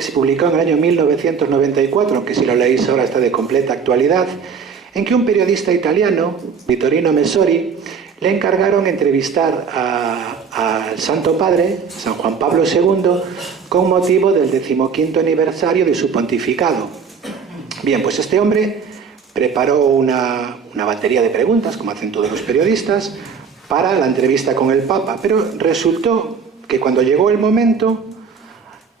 se publicó en el año 1994, aunque si lo leéis ahora está de completa actualidad, en que un periodista italiano, Vittorino Messori, le encargaron entrevistar al Santo Padre, San Juan Pablo II, con motivo del 15º aniversario de su pontificado. Bien, pues este hombre preparó una batería de preguntas, como hacen todos los periodistas, para la entrevista con el Papa, pero resultó que cuando llegó el momento,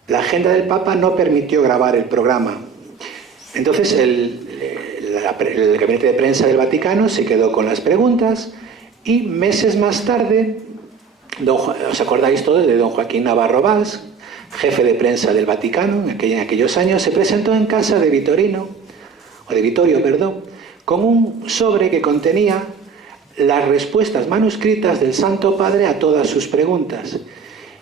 la agenda del Papa no permitió grabar el programa. Entonces el gabinete de prensa del Vaticano se quedó con las preguntas y meses más tarde, os acordáis todos de don Joaquín Navarro Valls, jefe de prensa del Vaticano en aquellos años, se presentó en casa de Vittorio, con un sobre que contenía las respuestas manuscritas del Santo Padre a todas sus preguntas.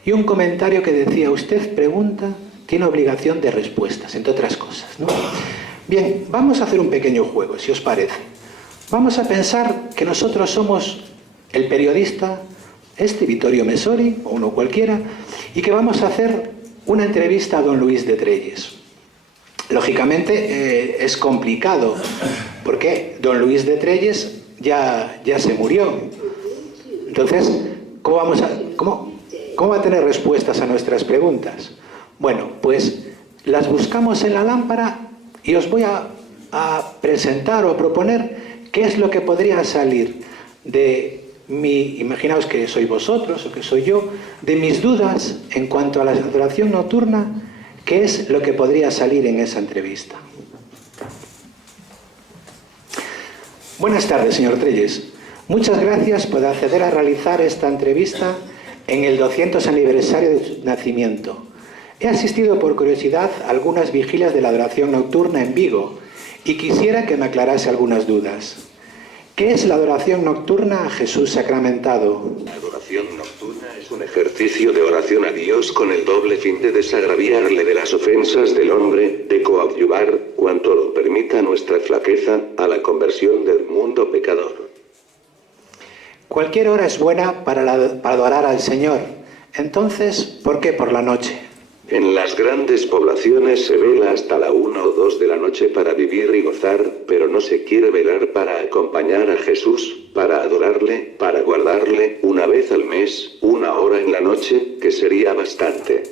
Y un comentario que decía, usted pregunta, tiene obligación de respuestas, entre otras cosas, ¿no? Bien, vamos a hacer un pequeño juego, si os parece. Vamos a pensar que nosotros somos el periodista, Vittorio Messori, o uno cualquiera, y que vamos a hacer una entrevista a don Luis de Trelles. Lógicamente es complicado, porque don Luis de Trelles ya se murió. Entonces, ¿cómo va a tener respuestas a nuestras preguntas? Bueno, pues las buscamos en la lámpara y os voy a presentar o proponer qué es lo que podría salir de imaginaos que sois vosotros o que soy yo, de mis dudas en cuanto a la adoración nocturna, qué es lo que podría salir en esa entrevista. Buenas tardes, señor Trelles. Muchas gracias por acceder a realizar esta entrevista en el 200 aniversario de su nacimiento. He asistido por curiosidad a algunas vigilias de la adoración nocturna en Vigo y quisiera que me aclarase algunas dudas. ¿Qué es la adoración nocturna a Jesús sacramentado? La adoración nocturna es un ejercicio de oración a Dios con el doble fin de desagraviarle de las ofensas del hombre, de coadyuvar, cuanto lo permita nuestra flaqueza, a la conversión del mundo pecador. Cualquier hora es buena para adorar al Señor. Entonces, ¿por qué por la noche? En las grandes poblaciones se vela hasta la 1 o 2 de la noche para vivir y gozar, pero no se quiere velar para acompañar a Jesús, para adorarle, para guardarle, una vez al mes, 1 hora en la noche, que sería bastante.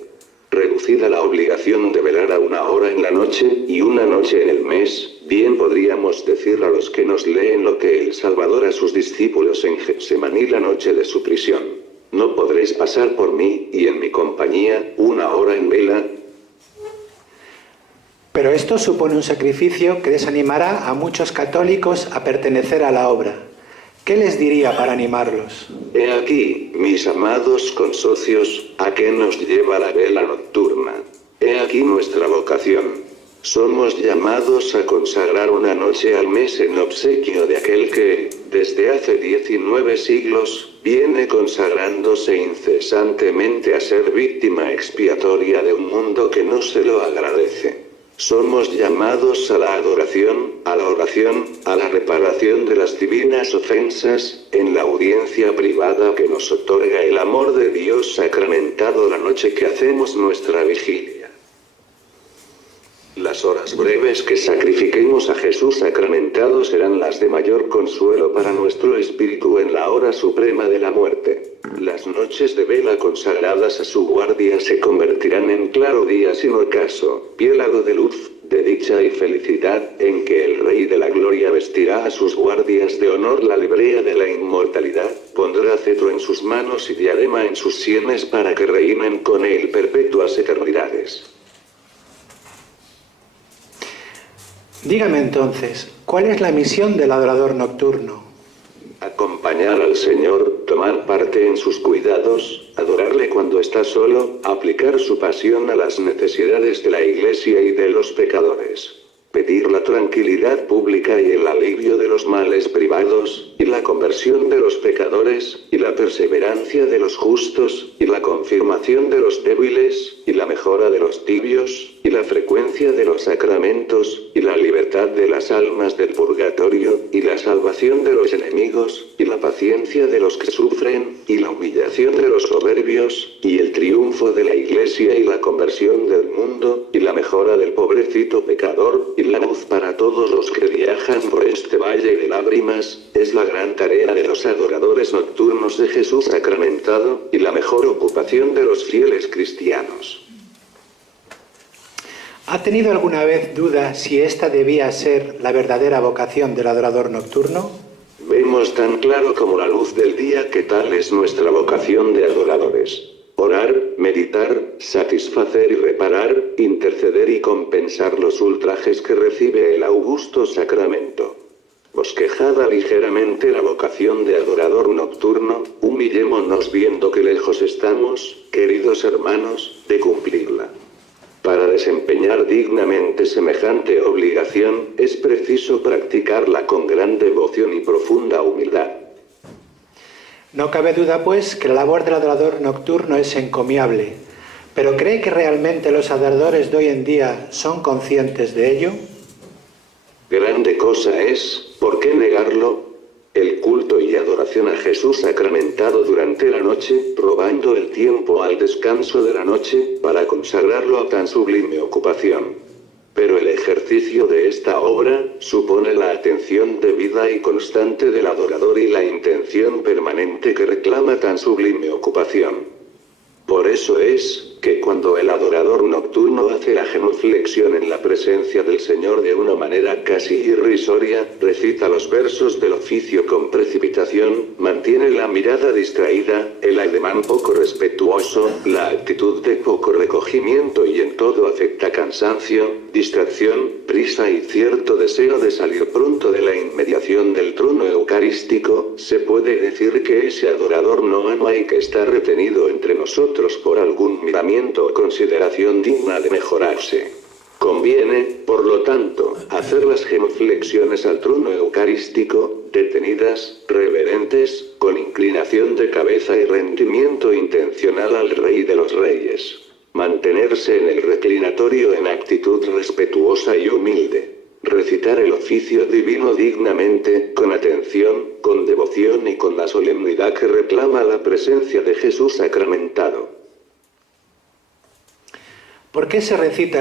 Reducida la obligación de velar a 1 hora en la noche, y 1 noche en el mes, bien podríamos decir a los que nos leen lo que el Salvador a sus discípulos en Getsemaní la noche de su prisión. No podréis pasar por mí, y en mi compañía, 1 hora en vela. Pero esto supone un sacrificio que desanimará a muchos católicos a pertenecer a la obra. ¿Qué les diría para animarlos? He aquí, mis amados consocios, a qué nos lleva la vela nocturna. He aquí nuestra vocación. Somos llamados a consagrar 1 noche al mes en obsequio de aquel que, desde hace 19 siglos, viene consagrándose incesantemente a ser víctima expiatoria de un mundo que no se lo agradece. Somos llamados a la adoración, a la oración, a la reparación de las divinas ofensas, en la audiencia privada que nos otorga el amor de Dios sacramentado la noche que hacemos nuestra vigilia. Las horas breves que sacrifiquemos a Jesús sacramentado serán las de mayor consuelo para nuestro espíritu en la hora suprema de la muerte. Las noches de vela consagradas a su guardia se convertirán en claro día sin ocaso, piélago de luz, de dicha y felicidad, en que el Rey de la Gloria vestirá a sus guardias de honor la librea de la inmortalidad, pondrá cetro en sus manos y diadema en sus sienes para que reinen con él perpetuas eternidades. Dígame entonces, ¿cuál es la misión del adorador nocturno? Acompañar al Señor, tomar parte en sus cuidados, adorarle cuando está solo, aplicar su pasión a las necesidades de la Iglesia y de los pecadores. Pedir la tranquilidad pública y el alivio de los males privados, y la conversión de los pecadores, y la perseverancia de los justos, y la confirmación de los débiles, y la mejora de los tibios, y la frecuencia de los sacramentos, y la libertad de las almas del purgatorio, y la salvación de los enemigos, y la paciencia de los que sufren, y la humillación de los soberbios, y el triunfo de la Iglesia y la conversión del mundo, y la mejora del pobrecito pecador, y la luz para todos los que viajan por este valle de lágrimas, es la gran tarea de los adoradores nocturnos de Jesús sacramentado, y la mejor ocupación de los fieles cristianos. ¿Ha tenido alguna vez duda si esta debía ser la verdadera vocación del adorador nocturno? Vemos tan claro como la luz del día que tal es nuestra vocación de adoradores. Orar, meditar, satisfacer y reparar, interceder y compensar los ultrajes que recibe el augusto sacramento. Bosquejada ligeramente la vocación de adorador nocturno, humillémonos viendo que lejos estamos, queridos hermanos, de cumplirla. Para desempeñar dignamente semejante obligación, es preciso practicarla con gran devoción y profunda humildad. No cabe duda, pues, que la labor del adorador nocturno es encomiable, pero ¿cree que realmente los adoradores de hoy en día son conscientes de ello? Grande cosa es, ¿por qué negarlo?, el culto y adoración a Jesús sacramentado durante la noche, robando el tiempo al descanso de la noche, para consagrarlo a tan sublime ocupación. Pero el ejercicio de esta obra supone la atención debida y constante del adorador y la intención permanente que reclama tan sublime ocupación. Por eso es, que cuando el adorador nocturno hace la genuflexión en la presencia del Señor de una manera casi irrisoria, recita los versos del oficio con precipitación, mantiene la mirada distraída, el ademán poco respetuoso, la actitud de poco recogimiento y en todo afecta cansancio, distracción, prisa y cierto deseo de salir pronto de la inmediación del trono eucarístico, se puede decir que ese adorador no ama y que está retenido entre nosotros por algún miramiento o consideración digna de mejorarse. Conviene, por lo tanto, hacer las genuflexiones al trono eucarístico, detenidas, reverentes, con inclinación de cabeza y rendimiento intencional al Rey de los Reyes. Mantenerse en el reclinatorio en actitud respetuosa y humilde. Recitar el oficio divino dignamente, con atención, con devoción y con la solemnidad que reclama la presencia de Jesús sacramentado. ¿Por qué se recita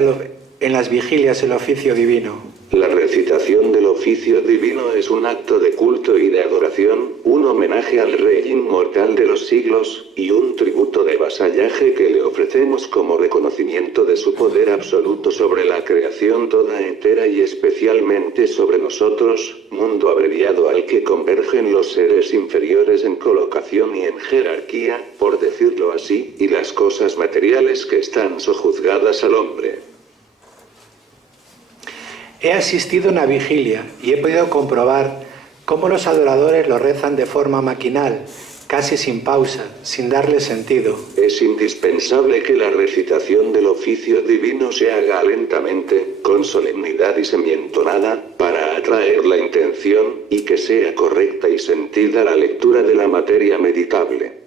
en las vigilias el oficio divino? La recitación del oficio divino es un acto de culto y de adoración, un homenaje al Rey inmortal de los siglos, y un tributo de vasallaje que le ofrecemos como reconocimiento de su poder absoluto sobre la creación toda entera y especialmente sobre nosotros, mundo abreviado al que convergen los seres inferiores en colocación y en jerarquía, por decirlo así, y las cosas materiales que están sojuzgadas al hombre. He asistido a una vigilia y he podido comprobar cómo los adoradores lo rezan de forma maquinal, casi sin pausa, sin darle sentido. Es indispensable que la recitación del oficio divino se haga lentamente, con solemnidad y semientonada, para atraer la intención, y que sea correcta y sentida la lectura de la materia meditable.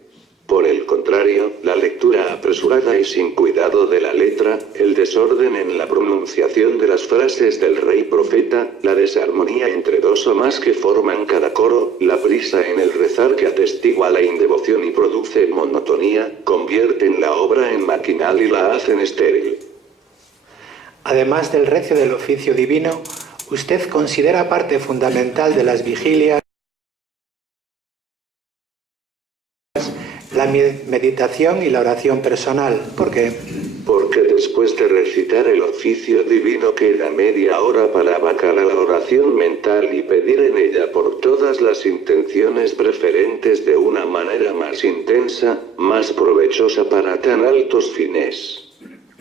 Por el contrario, la lectura apresurada y sin cuidado de la letra, el desorden en la pronunciación de las frases del rey profeta, la desarmonía entre dos o más que forman cada coro, la prisa en el rezar que atestigua la indevoción y produce monotonía, convierten la obra en maquinal y la hacen estéril. Además del recio del oficio divino, ¿usted considera parte fundamental de las vigilias la meditación y la oración personal? ¿Por qué? Porque después de recitar el oficio divino queda media hora para abacar a la oración mental y pedir en ella por todas las intenciones preferentes de una manera más intensa, más provechosa para tan altos fines.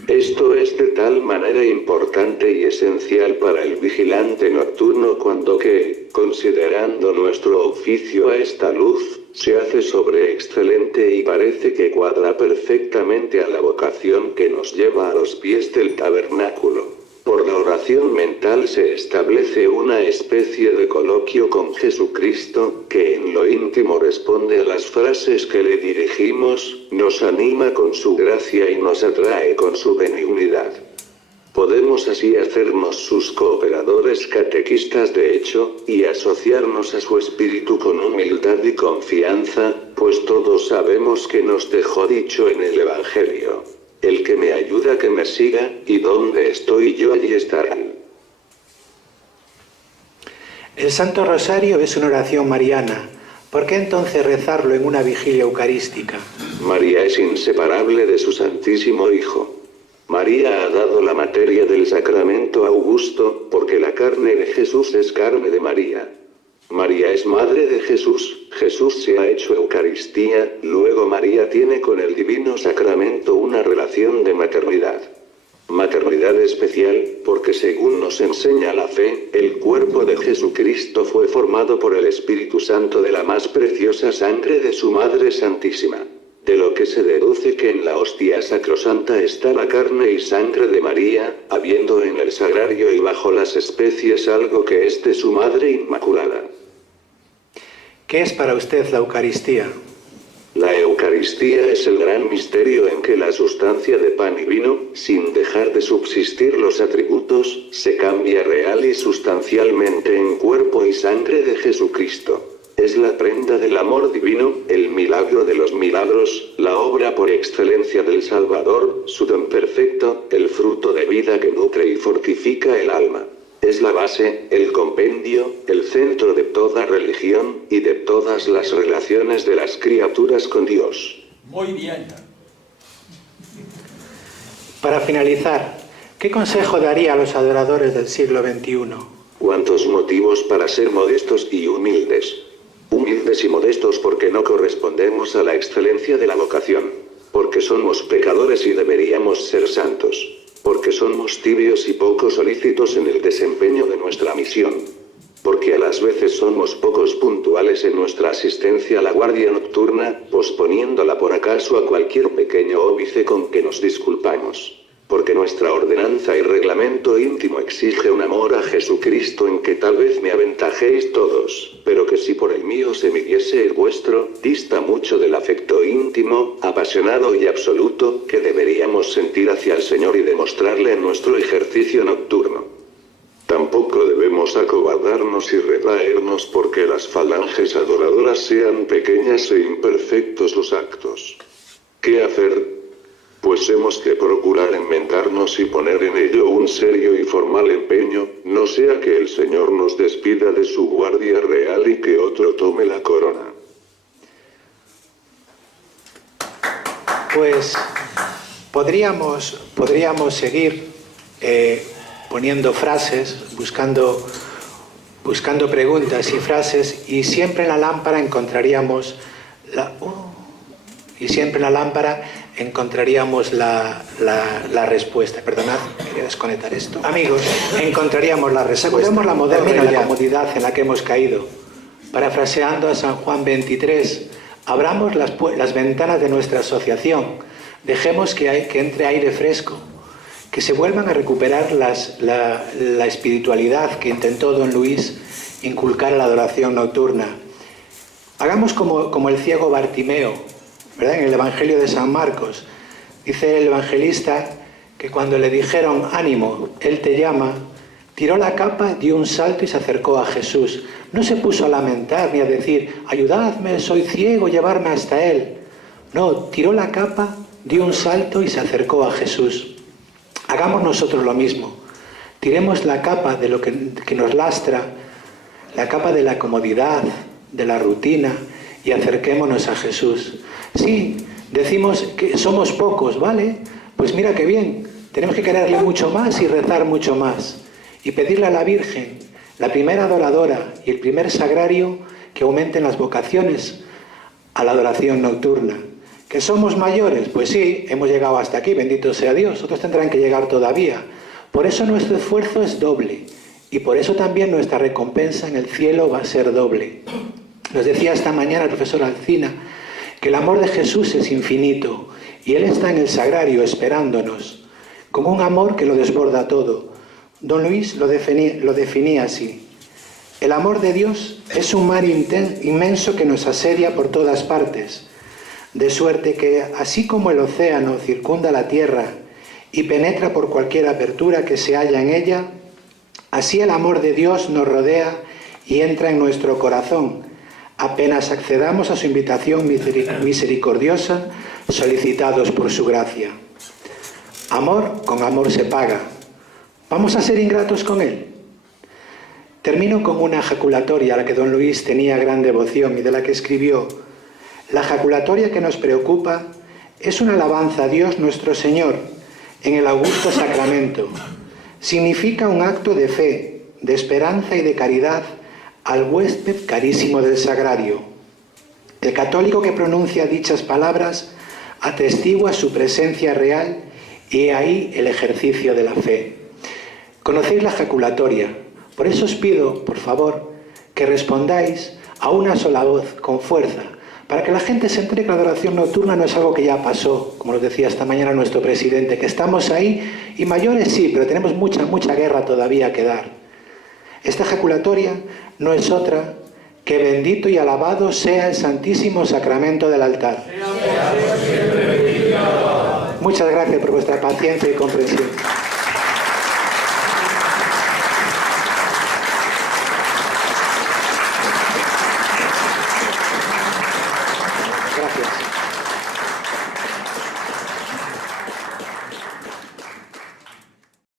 Esto es de tal manera importante y esencial para el vigilante nocturno cuando que, considerando nuestro oficio a esta luz, se hace sobreexcelente y parece que cuadra perfectamente a la vocación que nos lleva a los pies del tabernáculo. Por la oración mental se establece una especie de coloquio con Jesucristo, que en lo íntimo responde a las frases que le dirigimos, nos anima con su gracia y nos atrae con su benignidad. Podemos así hacernos sus cooperadores catequistas de hecho, y asociarnos a su espíritu con humildad y confianza, pues todos sabemos que nos dejó dicho en el Evangelio: el que me ayuda que me siga, y donde estoy yo allí estarán. El Santo Rosario es una oración mariana. ¿Por qué entonces rezarlo en una vigilia eucarística? María es inseparable de su Santísimo Hijo. María ha dado la materia del sacramento augusto, porque la carne de Jesús es carne de María. María es madre de Jesús, Jesús se ha hecho Eucaristía, luego María tiene con el divino sacramento una relación de maternidad. Maternidad especial, porque según nos enseña la fe, el cuerpo de Jesucristo fue formado por el Espíritu Santo de la más preciosa sangre de su Madre Santísima. De lo que se deduce que en la hostia sacrosanta está la carne y sangre de María, habiendo en el sagrario y bajo las especies algo que es de su Madre Inmaculada. ¿Qué es para usted la Eucaristía? La Eucaristía es el gran misterio en que la sustancia de pan y vino, sin dejar de subsistir los atributos, se cambia real y sustancialmente en cuerpo y sangre de Jesucristo. Es la prenda del amor divino, el milagro de los milagros, la obra por excelencia del Salvador, su don perfecto, el fruto de vida que nutre y fortifica el alma. Es la base, el compendio, el centro de toda religión, y de todas las relaciones de las criaturas con Dios. Muy bien. Para finalizar, ¿qué consejo daría a los adoradores del siglo XXI? ¿Cuántos motivos para ser modestos y humildes? Humildes y modestos porque no correspondemos a la excelencia de la vocación. Porque somos pecadores y deberíamos ser santos. Porque somos tibios y poco solícitos en el desempeño de nuestra misión. Porque a las veces somos pocos puntuales en nuestra asistencia a la guardia nocturna, posponiéndola por acaso a cualquier pequeño óbice con que nos disculpamos. Porque nuestra ordenanza y reglamento íntimo exige un amor a Jesucristo en que tal vez me aventajéis todos, pero que si por el mío se midiese el vuestro, dista mucho del afecto íntimo, apasionado y absoluto, que deberíamos sentir hacia el Señor y demostrarle en nuestro ejercicio nocturno. Tampoco debemos acobardarnos y retraernos porque las falanges adoradoras sean pequeñas e imperfectos los actos. ¿Qué hacer? pues hemos de procurar enmendarnos y poner en ello un serio y formal empeño, no sea que el Señor nos despida de su guardia real y que otro tome la corona. Pues podríamos seguir poniendo frases, buscando preguntas y frases, y siempre en la lámpara encontraríamos la respuesta. Perdonad, quería desconectar esto. Amigos, encontraríamos la respuesta. Recordemos la moderna y la comodidad en la que hemos caído. Parafraseando a San Juan 23, abramos las ventanas de nuestra asociación, dejemos que entre aire fresco, que se vuelvan a recuperar la espiritualidad que intentó don Luis inculcar a la adoración nocturna. Hagamos como el ciego Bartimeo, ¿verdad? En el Evangelio de San Marcos, dice el evangelista que cuando le dijeron ánimo, Él te llama, tiró la capa, dio un salto y se acercó a Jesús. No se puso a lamentar ni a decir, ayudadme, soy ciego, llevarme hasta Él. No, tiró la capa, dio un salto y se acercó a Jesús. Hagamos nosotros lo mismo. Tiremos la capa de lo que nos lastra, la capa de la comodidad, de la rutina, y acerquémonos a Jesús. Sí, decimos que somos pocos, ¿vale? Pues mira qué bien, tenemos que quererle mucho más y rezar mucho más. Y pedirle a la Virgen, la primera adoradora y el primer sagrario, que aumenten las vocaciones a la adoración nocturna. ¿Que somos mayores? Pues sí, hemos llegado hasta aquí, bendito sea Dios, otros tendrán que llegar todavía. Por eso nuestro esfuerzo es doble, y por eso también nuestra recompensa en el cielo va a ser doble. Nos decía esta mañana el profesor Alcina que el amor de Jesús es infinito, y Él está en el sagrario esperándonos, con un amor que lo desborda todo. Don Luis lo definía así: el amor de Dios es un mar inmenso que nos asedia por todas partes, de suerte que, así como el océano circunda la tierra y penetra por cualquier abertura que se halla en ella, así el amor de Dios nos rodea y entra en nuestro corazón, apenas accedamos a su invitación misericordiosa, solicitados por su gracia. Amor con amor se paga. ¿Vamos a ser ingratos con Él? Termino con una jaculatoria a la que don Luis tenía gran devoción y de la que escribió: la jaculatoria que nos preocupa es una alabanza a Dios nuestro Señor en el augusto sacramento. Significa un acto de fe, de esperanza y de caridad al huésped carísimo del sagrario. El católico que pronuncia dichas palabras atestigua su presencia real y he ahí el ejercicio de la fe. Conocéis la jaculatoria, por eso os pido, por favor, que respondáis a una sola voz, con fuerza, para que la gente se entere que la adoración nocturna no es algo que ya pasó, como nos decía esta mañana nuestro presidente, que estamos ahí, y mayores sí, pero tenemos mucha guerra todavía que dar. Esta jaculatoria no es otra que bendito y alabado sea el Santísimo Sacramento del altar. Muchas gracias por vuestra paciencia y comprensión.